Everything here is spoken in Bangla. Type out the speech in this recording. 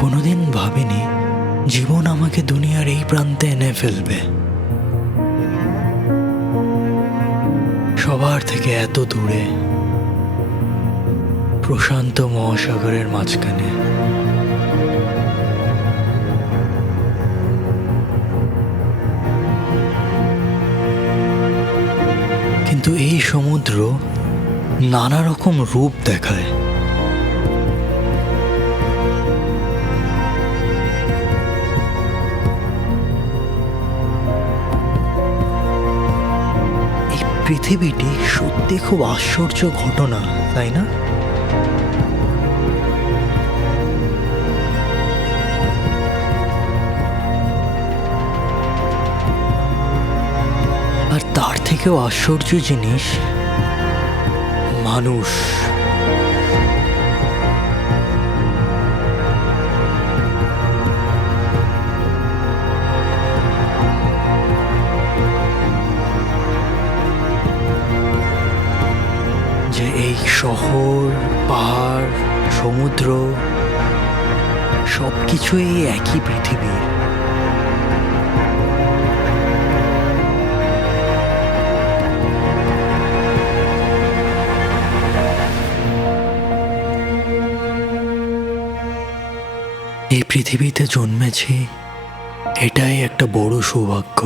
কোনোদিন ভাবিনি জীবন আমাকে দুনিয়ার এই প্রান্তে এনে ফেলবে, সবার থেকে এত দূরে, প্রশান্ত মহাসাগরের মাঝখানে। কিন্তু এই সমুদ্র নানা রকম রূপ দেখায়। এই পৃথিবীটি সত্যি খুব আশ্চর্য ঘটনা, তাই না? আর তার থেকেও আশ্চর্য জিনিস মানুষ। যে এই শহর, পাহাড়, সমুদ্র সবকিছু এই একই পৃথিবীর। এই পৃথিবীতে জন্মেছি, এটাই একটা বড় সৌভাগ্য।